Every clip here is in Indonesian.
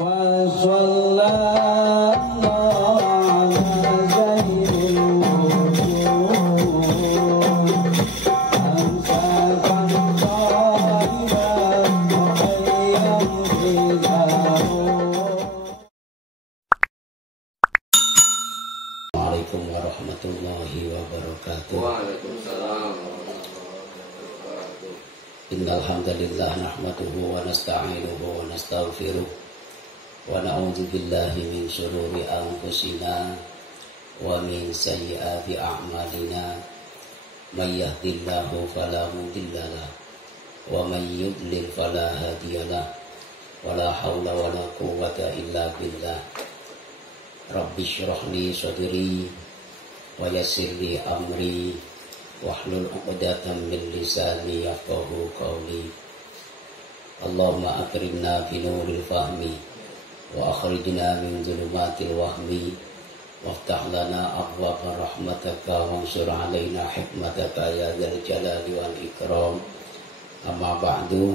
Assalamualaikum warahmatullahi wabarakatuh. Waalaikumsalam warahmatullahi wabarakatuh. Innal hamdalillah nahmaduhu wa nasta'inuhu wa nastaghfiruh wa na'udzu billahi min shururi anfusina wa min sayyiati a'malina. May yahdihillahu fala mudilla lahu wa may yudlil fala hadiyalah. Wa la haula wa la quwwata illa billah. Rabbi shrah li sadri wa yassir li amri wahlul 'uqdatam min lisani yafqahu qawli. Allahumma akrimna bi nuril fahmi wa akhrijna min dhulumatil wahmi waftah lana abwaaba rahmataka wansur 'alaina hikmataka ya dzal jalali wal ikram. Amma ba'du.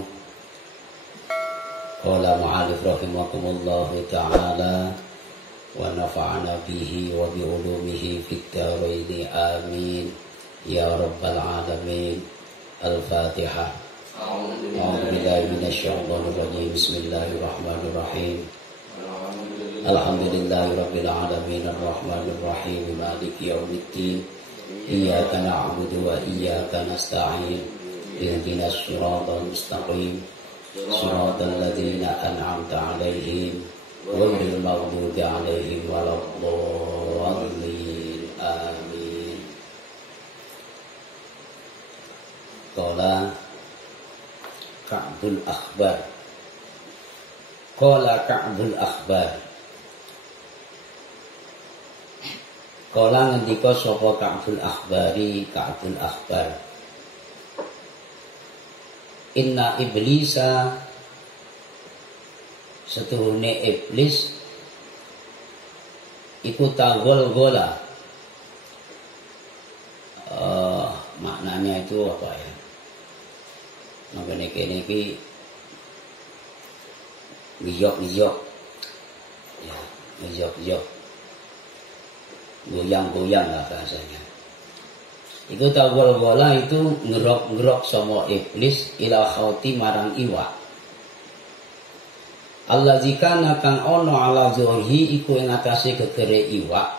Qala mu'allif rahimakumullahu ta'ala wa nafa'ana bihi wa bi ulumihi fid dharain amin ya rabbal alamin. Al-Fatihah. A'udzu billahi minasyaitonir rajim. Bismillahirrahmanirrahim. Alhamdulillahi rabbil alamin arrahmanir rahim maliki yaumiddin. Iyyaka na'budu wa iyyaka nasta'in. Ihdinas siratal mustaqim. Siratal ladzina an'amta 'alaihim ghairil maghdubi 'alaihim waladdallin. Amin. Qala Ka'bul Akhbar. Qala Ka'bul Akhbar. Qala ngendika sapa Ka'bul Akhbari, Ka'bul Akhbar. Inna iblisa setuhune iblis iku tagol-gola. Maknanya itu apa ya? Maknanya kene-kene ngiyok-ngiyok. Ya, ngiyok-ngiyok. Goyang-goyang lah bahasanya. Itu tagol-gola itu ngerok-ngerok sama iblis ila khauti marang iwak. Allazi kana kang ono ala zuhri iku ing atase gegere iwak.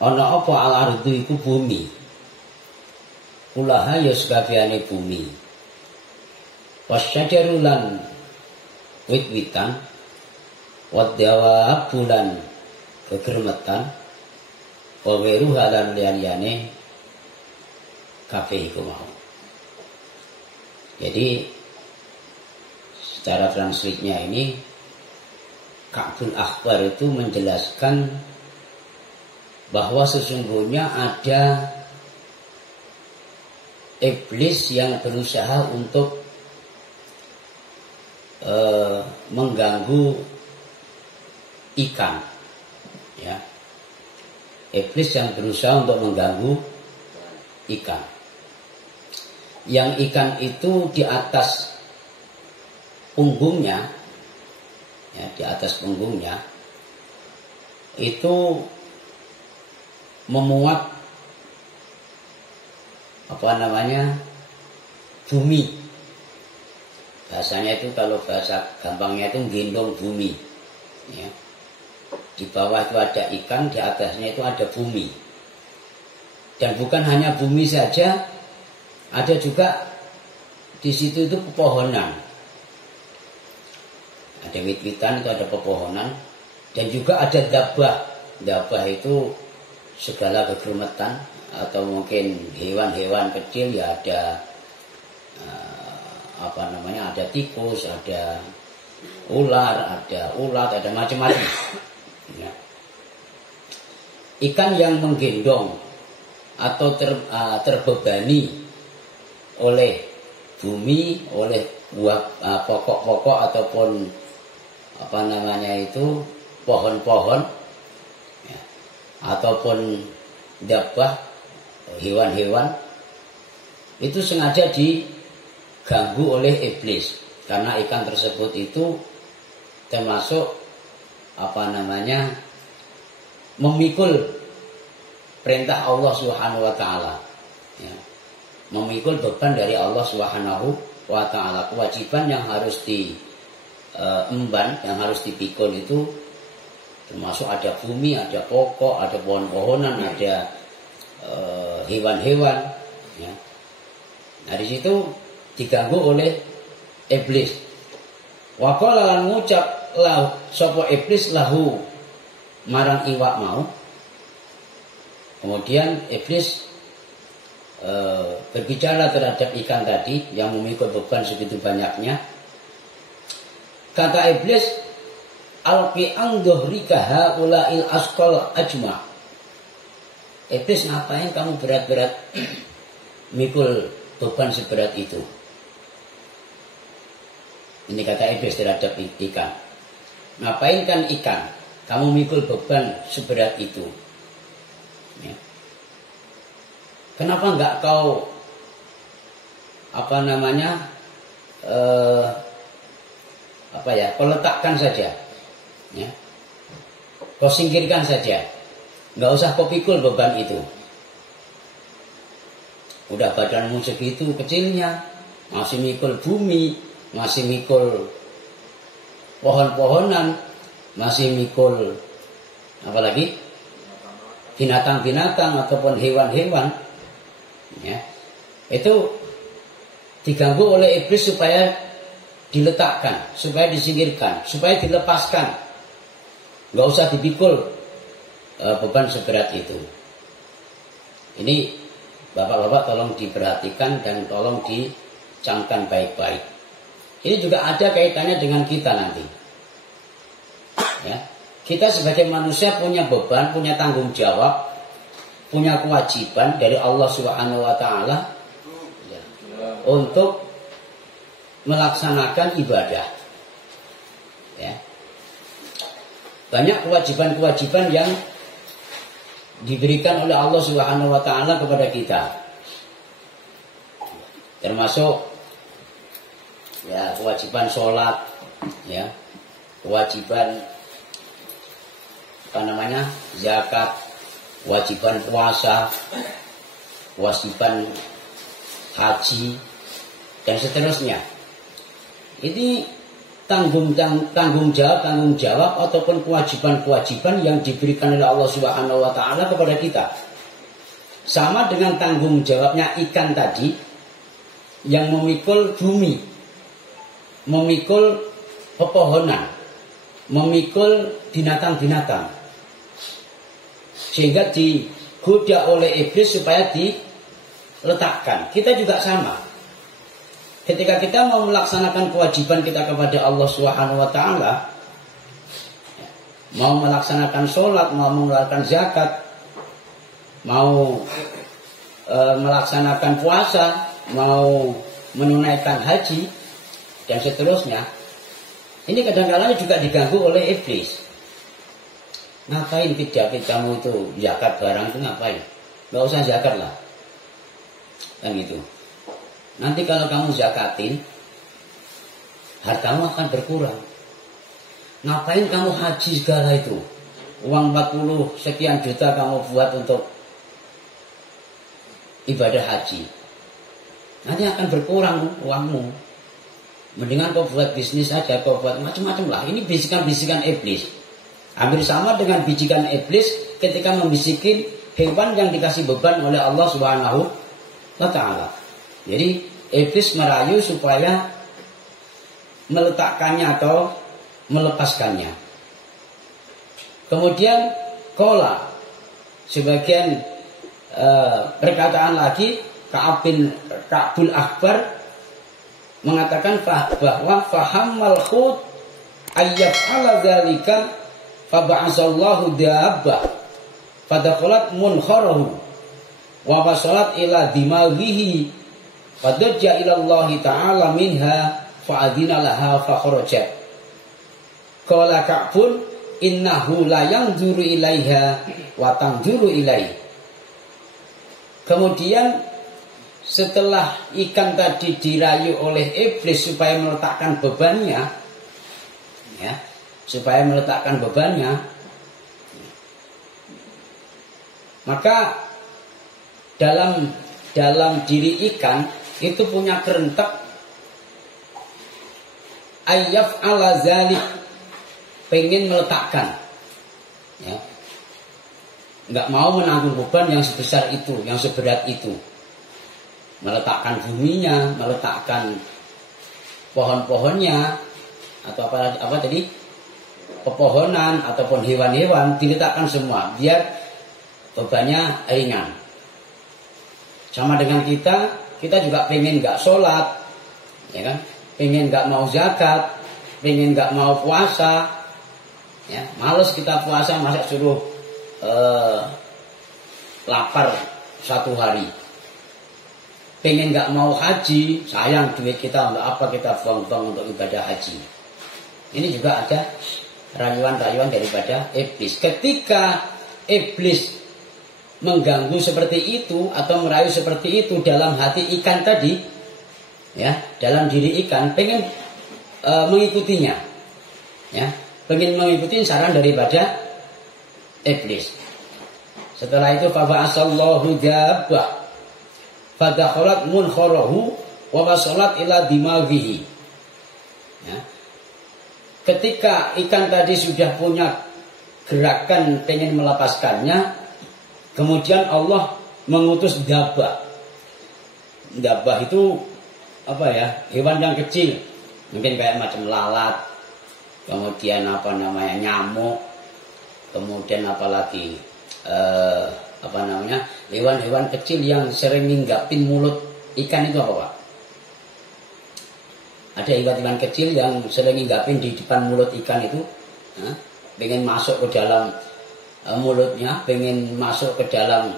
Ana apa al ardu iku bumi. Kulaha ya sakabehane bumi. Wasyajarulan wit-witan waddawa bulan kegermetan waweru halan lian-liane kabeh iku mau. Jadi secara translate-nya ini Ka'bul Akhbar itu menjelaskan bahwa sesungguhnya ada iblis yang berusaha untuk mengganggu ikan, ya. Iblis yang berusaha untuk mengganggu ikan. Yang ikan itu di atas punggungnya, ya, di atas punggungnya itu memuat bumi. Bahasanya itu kalau bahasa gampangnya itu gendong bumi, ya. Di bawah itu ada ikan, di atasnya itu ada bumi. Dan bukan hanya bumi saja, ada juga di situ itu pepohonan. Ada wit-witan, itu ada pepohonan. Dan juga ada dabah. Dabah itu segala kegermetan atau mungkin hewan-hewan kecil, ya ada ada tikus, ada ular, ada ulat, ada macam-macam. Ya. Ikan yang menggendong atau terbebani oleh bumi, oleh pokok-pokok ataupun pohon-pohon, ya, ataupun dabah, hewan-hewan, itu sengaja diganggu oleh iblis. Karena ikan tersebut itu termasuk memikul perintah Allah Subhanahu wa taala. Ya. Memikul beban dari Allah Subhanahu wa taala. Kewajiban yang harus diemban, yang harus dipikul itu termasuk ada bumi, ada pokok, ada pohon-pohonan, ada hewan-hewan. Ya. Nah di situ diganggu oleh iblis. Wa qala lan ngucap lahu sapa iblis lahu marang iwak mau. Kemudian iblis berbicara terhadap ikan tadi yang memikul beban segitu banyaknya. Kata iblis, alqi an dhuhrika haula'il asqal ajma. Iblis, ngapain kamu berat-berat mikul beban seberat itu? Ini kata iblis terhadap ikan. Ngapain kan ikan kamu mikul beban seberat itu? Ya. Kenapa enggak kau kau letakkan saja, ya, kau singkirkan saja, enggak usah kau pikul beban itu. Udah badanmu segitu kecilnya, masih mikul bumi, masih mikul pohon-pohonan, masih mikul apalagi binatang-binatang ataupun hewan-hewan. Ya, itu diganggu oleh iblis supaya diletakkan, supaya disingkirkan, supaya dilepaskan, nggak usah dipikul beban seberat itu. Ini bapak-bapak tolong diperhatikan dan tolong dicamkan baik-baik. Ini juga ada kaitannya dengan kita nanti. Ya, kita sebagai manusia punya beban, punya tanggung jawab, punya kewajiban dari Allah Subhanahu wa taala untuk melaksanakan ibadah. Ya. Banyak kewajiban-kewajiban yang diberikan oleh Allah Subhanahu wa taala kepada kita. Termasuk ya kewajiban sholat, ya. Kewajiban zakat, kewajiban puasa, kewajiban haji, dan seterusnya. Ini tanggung jawab ataupun kewajiban-kewajiban yang diberikan oleh Allah Subhanahu wa taala kepada kita. Sama dengan tanggung jawabnya ikan tadi yang memikul bumi, memikul pepohonan, memikul binatang-binatang. Sehingga digoda oleh iblis supaya diletakkan. Kita juga sama. Ketika kita mau melaksanakan kewajiban kita kepada Allah Subhanahu wa taala, mau melaksanakan sholat, mau mengeluarkan zakat, mau melaksanakan puasa, mau menunaikan haji, dan seterusnya, ini kadang-kadang juga diganggu oleh iblis. Ngapain kamu itu zakat barang itu ngapain? Gak usah zakat lah. Kan gitu. Nanti kalau kamu zakatin, hartamu akan berkurang. Ngapain kamu haji segala itu? Uang 40 sekian juta kamu buat untuk ibadah haji. Nanti akan berkurang uangmu. Mendingan kau buat bisnis aja, kau buat macam-macam lah. Ini bisikan-bisikan iblis. Hampir sama dengan bisikan iblis ketika membisikin hewan yang dikasih beban oleh Allah Subhanahu wa taala. Jadi iblis merayu supaya meletakkannya atau melepaskannya. Kemudian qala, sebagian perkataan lagi Ka'bul Akbar mengatakan bahwa fahammal khut ayyab ala dzalika fa ba'asallahu dabbah fadakhalat munkharahu wa wasalat ila dimaghihi fadajja ila Allah ta'ala minha fa'adina laha fa kharajat. Qala Ka'bun innahu la yanzuru ilaiha wa tanzuru ilaihi. Kemudian setelah ikan tadi dirayu oleh iblis supaya meletakkan bebannya, ya, supaya meletakkan bebannya, maka dalam diri ikan itu punya kerentak ayyaf ala zalik, pengen meletakkan, ya, nggak mau menanggung beban yang sebesar itu, yang seberat itu, meletakkan buminya, meletakkan pohon-pohonnya, atau apa tadi, pepohonan ataupun hewan-hewan, diletakkan semua biar bebannya ringan. Sama dengan kita juga pengen nggak sholat, ya kan, pengen nggak mau zakat, pengen nggak mau puasa, ya, males kita puasa, masa suruh lapar satu hari. Pengen nggak mau haji, sayang duit kita, untuk apa kita buang-buang untuk ibadah haji. Ini juga ada rayuan-rayuan daripada iblis. Ketika iblis mengganggu seperti itu atau merayu seperti itu dalam hati ikan tadi, ya, dalam diri ikan, pengen mengikutinya, ya, pengen mengikuti saran daripada iblis. Setelah itu faba'asallahu dabbah fadakhalat munkharahu wa wasalat ila dimaghihi. Ya. Ketika ikan tadi sudah punya gerakan pengen melepaskannya, kemudian Allah mengutus dabbah. Dabbah itu apa ya? Hewan yang kecil, mungkin kayak macam lalat, kemudian nyamuk, kemudian apalagi hewan-hewan kecil yang sering ninggapin mulut ikan itu apa, Pak? Ada hewan-hewan kecil yang sering ninggapin di depan mulut ikan itu, pengen masuk ke dalam mulutnya, pengen masuk ke dalam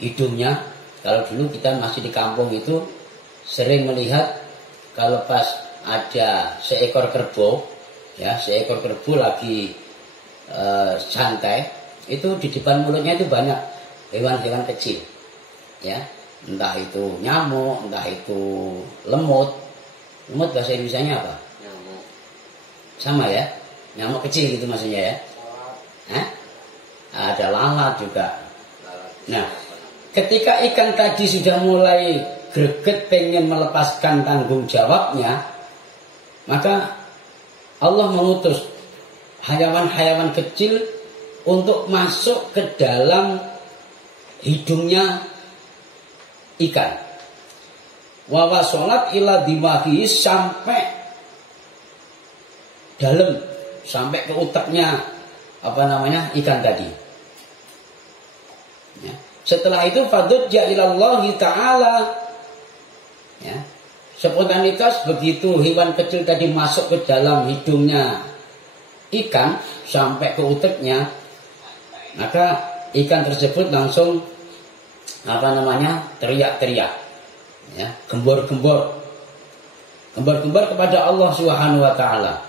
hidungnya. Kalau dulu kita masih di kampung itu sering melihat kalau pas ada seekor kerbau, ya, seekor kerbau lagi santai, itu di depan mulutnya itu banyak hewan-hewan kecil, ya, entah itu nyamuk, entah itu lemut. Lemut bahasa Indonesianya apa? Nyamuk. Sama ya, nyamuk kecil gitu maksudnya ya. Ada lalat juga. Nah, ketika ikan tadi sudah mulai greget pengen melepaskan tanggung jawabnya, maka Allah mengutus hayawan-hayawan kecil untuk masuk ke dalam hidungnya ikan. Wa wasalat ila dimaghi, sampai dalam, sampai ke utaknya ikan tadi. Ya. Setelah itu fadujja ilallahi ta'ala, ya, spontanitas begitu hewan kecil tadi masuk ke dalam hidungnya ikan sampai ke uteknya, maka ikan tersebut langsung teriak-teriak, ya, gembor-gembor kepada Allah Subhanahu wa taala,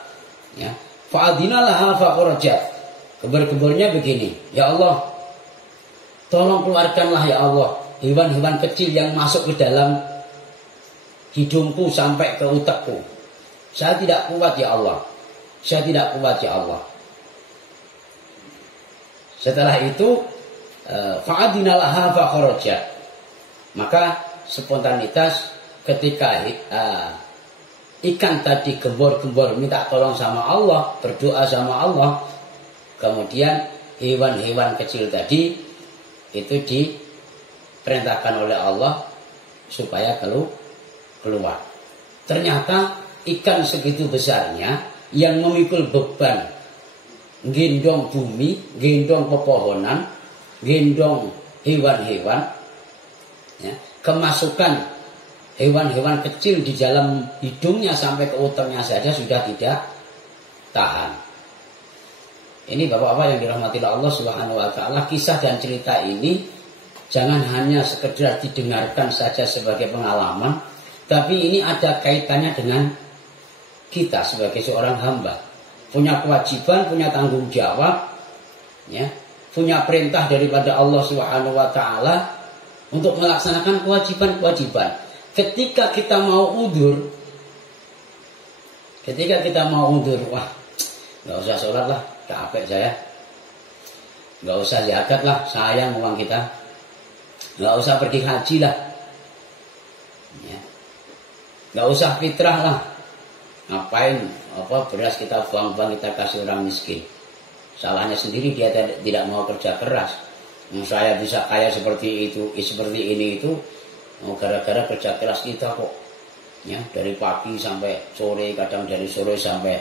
ya. Fa'adinalaha faqarajat. Gembor-gembornya begini, ya Allah, tolong keluarkanlah ya Allah hewan-hewan kecil yang masuk ke dalam hidungku sampai ke utekku. Saya tidak kuat ya Allah. Saya tidak kuat ya Allah. Setelah itu fa'adinalaha faqarajat. Maka spontanitas ketika ikan tadi gembor-gembor minta tolong sama Allah, berdoa sama Allah, kemudian hewan-hewan kecil tadi itu diperintahkan oleh Allah supaya keluar. Ternyata ikan segitu besarnya yang memikul beban gendong bumi, gendong pepohonan, gendong hewan-hewan, ya, kemasukan hewan-hewan kecil di dalam hidungnya sampai ke uternya saja sudah tidak tahan. Ini bapak-bapak yang dirahmati Allah Subhanahu wa taala, kisah dan cerita ini jangan hanya sekedar didengarkan saja sebagai pengalaman, tapi ini ada kaitannya dengan kita sebagai seorang hamba. Punya kewajiban, punya tanggung jawab, ya, punya perintah daripada Allah Subhanahu wa taala untuk melaksanakan kewajiban-kewajiban. Ketika kita mau udzur, wah, nggak usah sholat lah, capek saya. Nggak usah zakat lah, sayang uang kita. Nggak usah pergi haji lah. Ya. Nggak usah fitrah lah. Ngapain beras kita buang-buang, kita kasih orang miskin. Salahnya sendiri, dia tidak mau kerja keras. Saya bisa kaya seperti itu, seperti ini itu, gara-gara kerja keras kita kok. Ya, dari pagi sampai sore, kadang dari sore sampai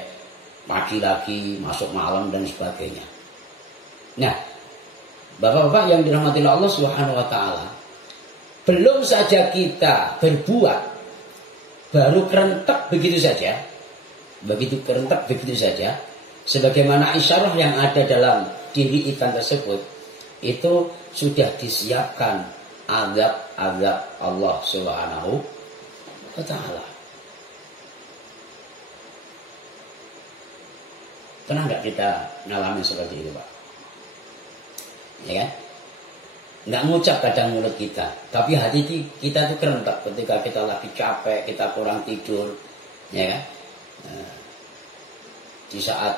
pagi lagi, masuk malam dan sebagainya. Nah, bapak-bapak yang dirahmati Allah Subhanahu wa taala, belum saja kita berbuat, baru kerentek begitu saja. Begitu kerentek begitu saja, sebagaimana isyarah yang ada dalam diri ikan tersebut, itu sudah disiapkan azab-azab Allah Subhanahu wa taala. Pernah nggak kita ngalamin seperti itu, Pak? Ya kan? Nggak ngucap kadang mulut kita, tapi hati kita itu kerentak ketika kita lagi capek, kita kurang tidur, ya kan? Di saat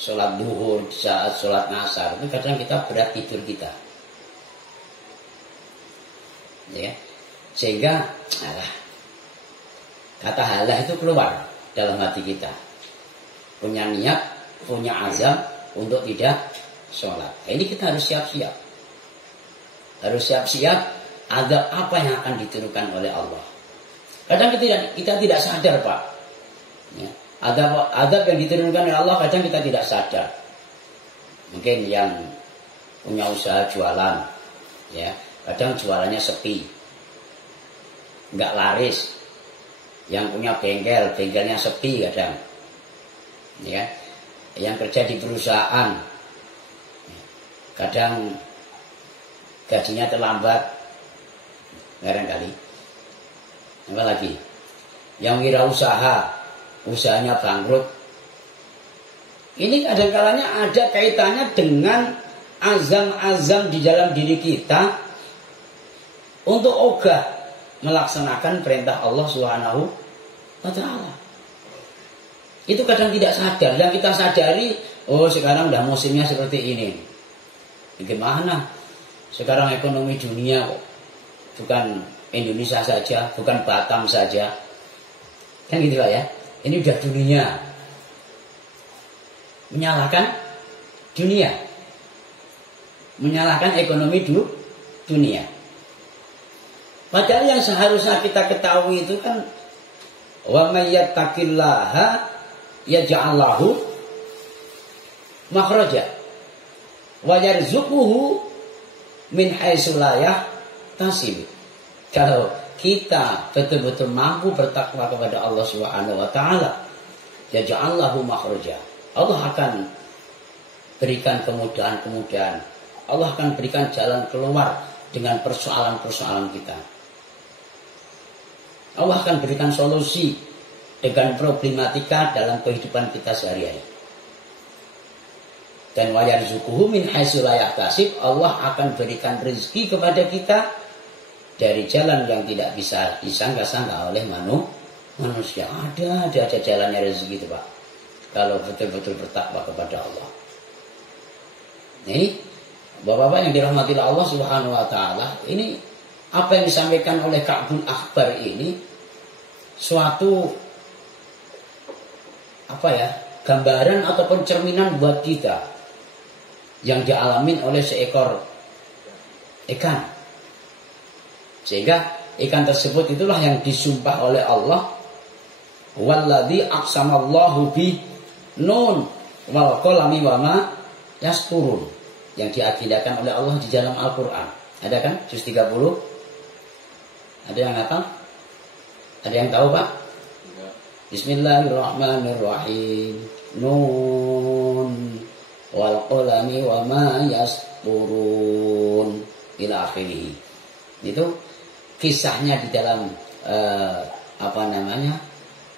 sholat duhur, di saat sholat ngasar, itu kadang kita berat tidur kita, ya kan? Sehingga kata halah itu keluar dalam hati kita, punya niat, punya azam untuk tidak sholat. Nah, ini kita harus siap-siap. Harus siap-siap azab apa yang akan diturunkan oleh Allah. Kadang kita tidak sadar, Pak. Ya, azab yang diturunkan oleh Allah kadang kita tidak sadar. Mungkin yang punya usaha jualan, ya, kadang jualannya sepi, nggak laris. Yang punya bengkel, bengkelnya sepi kadang. Ya, yang kerja di perusahaan, kadang gajinya terlambat, barangkali. Apa lagi? Yang wirausaha, usahanya bangkrut. Ini kadang-kalanya ada kaitannya dengan azam-azam di dalam diri kita untuk ogah melaksanakan perintah Allah Subhanahu wa taala. Itu kadang tidak sadar. Yang kita sadari, oh sekarang udah musimnya seperti ini. Bagaimana? Sekarang ekonomi dunia kok, bukan Indonesia saja, bukan Batam saja, kan gitu Pak ya. Ini udah dunia, menyalahkan dunia, menyalahkan ekonomi dunia. Padahal yang seharusnya kita ketahui itu kan, wa may yattaqillaha yaj'al lahu makhraja wa yarzuquhu min haitsu la yahtasib. Kalau kita betul-betul mampu bertakwa kepada Allah Subhanahu wa taala, yaj'al lahu makhraja. Allah akan berikan kemudahan-kemudahan. Allah akan berikan jalan keluar dengan persoalan-persoalan kita. Allah akan berikan solusi dengan problematika dalam kehidupan kita sehari-hari. Dan wa yarzuquhu min haitsu la yahtasib, Allah akan berikan rezeki kepada kita dari jalan yang tidak bisa disangka-sangka oleh manusia. Ada jalannya rezeki itu Pak, kalau betul-betul bertakwa kepada Allah. Ini Bapak-bapak yang dirahmati Allah Subhanahu wa taala, ini apa yang disampaikan oleh Ka'bul Akhbar ini suatu gambaran ataupun cerminan buat kita yang dialamin oleh seekor ikan. Sehingga ikan tersebut itulah yang disumpah oleh Allah, walladzi aqsamallahu bi nun wal qalami wa ma yasturun, yang diakidakan oleh Allah di dalam Al-Qur'an. Ada kan? Juz 30. Ada yang hafal? Ada yang tahu, Pak? Bismillahirrahmanirrahim. Nun wal qalami wa ma yasturun ila akhirih. Itu kisahnya di dalam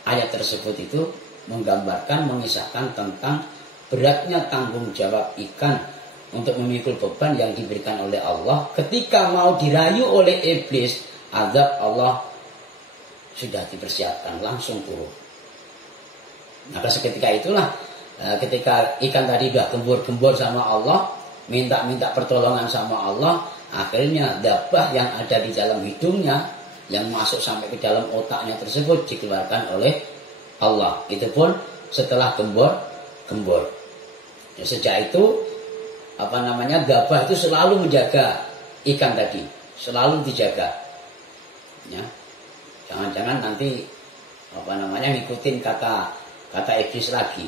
ayat tersebut itu menggambarkan, mengisahkan tentang beratnya tanggung jawab ikan untuk memikul beban yang diberikan oleh Allah. Ketika mau dirayu oleh iblis, azab Allah sudah dipersiapkan, langsung turun. Maka seketika itulah ketika ikan tadi sudah gembur-gembur sama Allah, minta-minta pertolongan sama Allah, akhirnya dabah yang ada di dalam hidungnya, yang masuk sampai ke dalam otaknya tersebut dikeluarkan oleh Allah. Itu pun setelah gembur. Ya, sejak itu dabah itu selalu menjaga ikan tadi, selalu dijaga. Ya. Jangan-jangan nanti ngikutin kata iblis lagi.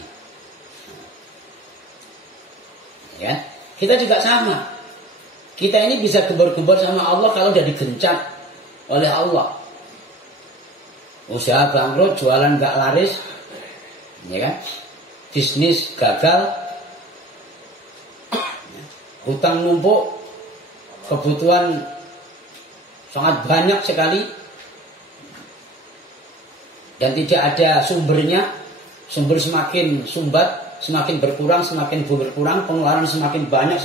Ya. Kita juga sama. Kita ini bisa gembor-gembor sama Allah kalau udah digencet oleh Allah. Usaha bangkrut, jualan gak laris, ya kan? Bisnis gagal, hutang numpuk, kebutuhan sangat banyak sekali, dan tidak ada sumbernya, sumber semakin sumbat, semakin berkurang, pengeluaran semakin banyak.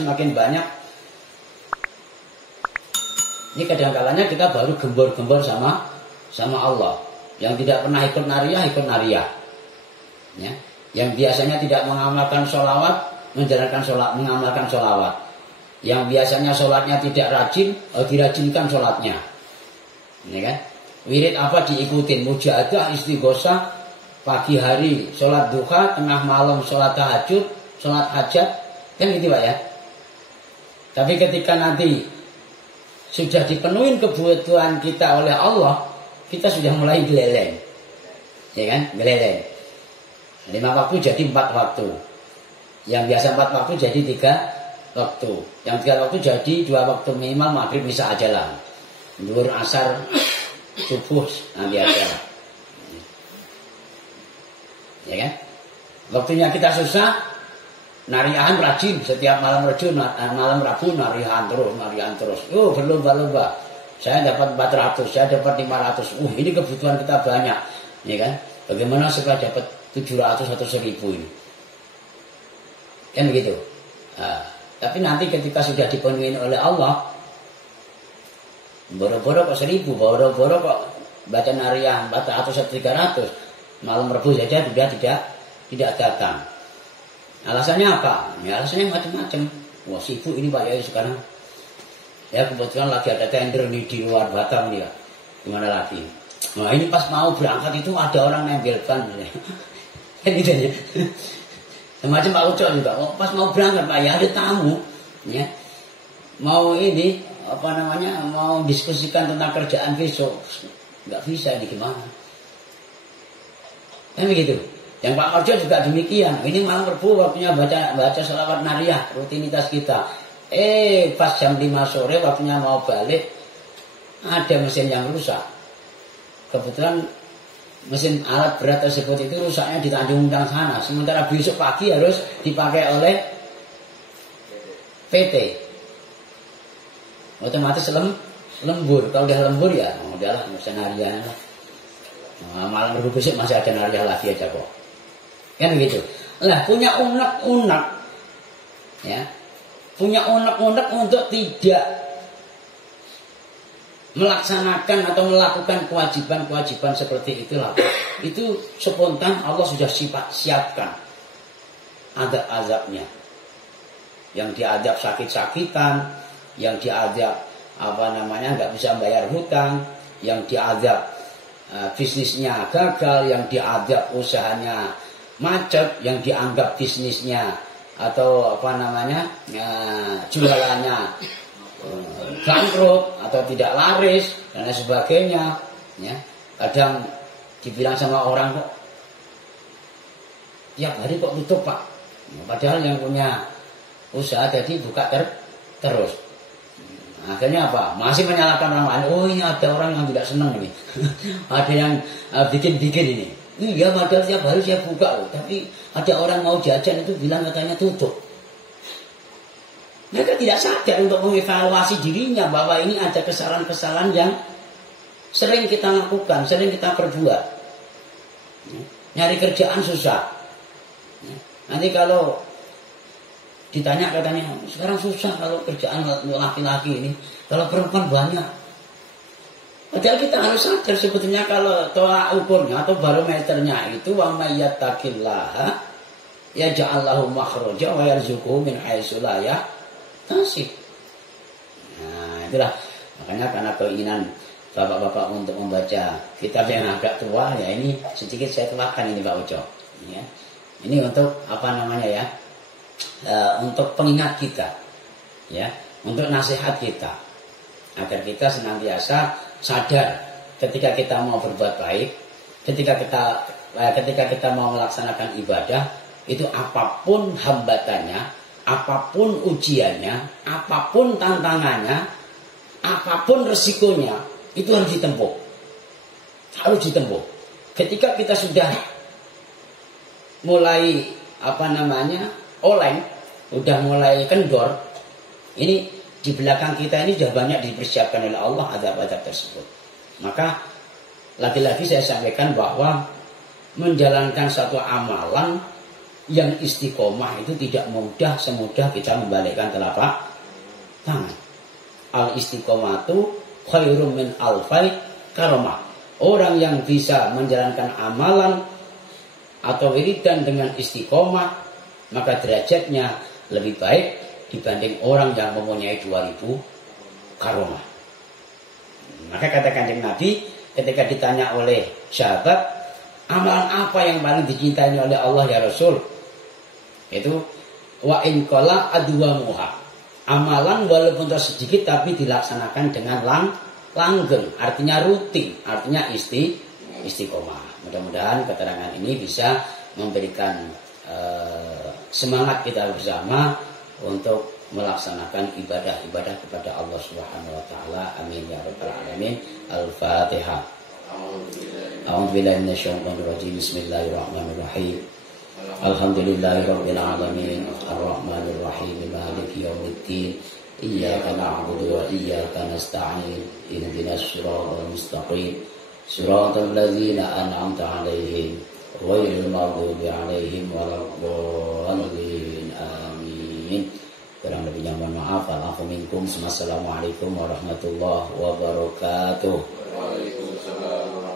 Ini kadang-kalanya kita baru gembor-gembor sama Allah. Yang tidak pernah ikut nariah. Ya. Yang biasanya tidak mengamalkan sholawat, mengamalkan sholawat. Yang biasanya sholatnya tidak rajin, dirajinkan sholatnya. Ini kan? Wirid apa diikutin? Mujahadah, istighosah, pagi hari sholat duha, tengah malam sholat tahajud, sholat hajat, kan gitu Pak ya. Tapi ketika nanti sudah dipenuhi kebutuhan kita oleh Allah, kita sudah mulai geleleng, ya kan? Geleleng. 5 waktu jadi 4 waktu. Yang biasa 4 waktu jadi 3 waktu. Yang 3 waktu jadi 2 waktu minimal, maghrib bisa ajalan. Zuhur, asar, subuh nanti ajalan. Ya kan? Waktunya kita susah, nariahan rajin, setiap malam Rabu nariahan terus. Berlomba-lomba. Saya dapat 400, saya dapat 500. Ini kebutuhan kita banyak, ya kan? Bagaimana supaya dapat 700 atau 1000 ini? Kan begitu. Tapi nanti ketika sudah dipenuhi oleh Allah, boro-boro kok 1000, boro-boro kok baca nariah 400 atau 300, malam Rabu saja sudah tidak datang. Alasannya apa? Ya alasannya macam-macam. Wah sibuk ini Pak Yai sekarang. Ya kebetulan lagi ada tender nih di luar Batam nih ya. Gimana lagi? Nah ini pas mau berangkat itu ada orang nempelkan. Kan gitu ya. Semacam Pak Ucok juga. Pas mau berangkat Pak ya ada tamu. Ya. Mau ini mau diskusikan tentang kerjaan besok. Nggak bisa ini gimana. Kan begitu. Yang Pak Arjo juga demikian. Ini malam Rabu waktunya baca sholawat nariah, rutinitas kita. Pas jam 5 sore waktunya mau balik, ada mesin yang rusak. Kebetulan mesin alat berat tersebut itu rusaknya di Tanjung Undang sana. Sementara besok pagi harus dipakai oleh PT. Otomatis lembur. Kalau udah lembur ya, udahlah nggak usah nariah. Nah, malam Rabu besok masih ada nariah lagi aja kok. Kan begitu. Lah punya unek-unek, ya, punya unek-unek untuk tidak melaksanakan atau melakukan kewajiban-kewajiban seperti itulah. Itu spontan Allah sudah siapkan azab-azabnya. Yang diazab sakit-sakitan, yang diazab nggak bisa bayar hutang, yang diazab bisnisnya gagal, yang diazab usahanya macet, yang dianggap bisnisnya atau jualannya bangkrut atau tidak laris dan lain sebagainya, ya. Kadang dibilang sama orang kok tiap hari kok tutup Pak, padahal yang punya usaha tadi buka terus. Akhirnya apa? Masih menyalahkan orang lain. Oh ini ada orang yang tidak senang ini. Ada yang bikin-bikin ini. Iya, padahal tiap hari saya buka, tapi ada orang mau jajan itu bilang katanya tutup. Mereka tidak sadar untuk mengevaluasi dirinya bahwa ini ada kesalahan-kesalahan yang sering kita lakukan, sering kita perbuat. Nyari kerjaan susah. Nanti kalau Ditanya katanya, sekarang susah kalau kerjaan laki-laki ini. Kalau perempuan banyak. Padahal kita harus sadar sebetulnya kalau tolak ukurnya atau barometernya itu wa may yattaqillaha yaj'al lahu makhraja wa yarzuqhu min haitsu la yahtasib. Nah, itulah makanya karena keinginan bapak-bapak untuk membaca kitab yang agak tua ya ini sedikit saya tularkan ini Pak Uco. Ya. Ini untuk apa namanya ya? Untuk pengingat kita, ya, untuk nasihat kita, agar kita senantiasa sadar ketika kita mau berbuat baik, ketika kita mau melaksanakan ibadah, itu apapun hambatannya, apapun ujiannya, apapun tantangannya, apapun resikonya, itu harus ditempuh, harus ditempuh. Ketika kita sudah mulai oleng, udah mulai kendor, ini di belakang kita ini sudah banyak dipersiapkan oleh Allah adab-adab tersebut. Maka lagi-lagi saya sampaikan bahwa menjalankan satu amalan yang istiqomah itu tidak mudah semudah kita membalikkan telapak tangan. Al istiqomatu khairum min alfai karamah. Orang yang bisa menjalankan amalan atau wiridan dengan istiqomah, maka derajatnya lebih baik dibanding orang yang mempunyai 2000 karomah. Maka kata Kanjeng Nabi ketika ditanya oleh sahabat, amalan apa yang paling dicintai oleh Allah ya Rasul? Itu wa in qala adwamuha. Amalan walaupun sedikit tapi dilaksanakan dengan langgeng, artinya rutin, artinya istiqomah. Mudah-mudahan keterangan ini bisa memberikan semangat kita bersama untuk melaksanakan ibadah-ibadah kepada Allah Subhanahu wa taala. Amin ya rabbal alamin. Al-Fatihah. A'udzubillahi minasyaitonir rajim. Bismillahirrahmanirrahim. Alhamdulillahirabbil alamin. Arrahmanir rahim. Maliki yaumiddin. Iyyaka na'budu wa iyyaka nasta'in. Ihdinas siratal mustaqim. Siratal ladzina an'amta 'alaihim ghairil maghdubi 'alaihim waladdallin. Amin. Kurang lebihnya mohon maaf. Alaikum minkum. Assalamualaikum warahmatullahi wabarakatuh. Waalaikumsalam.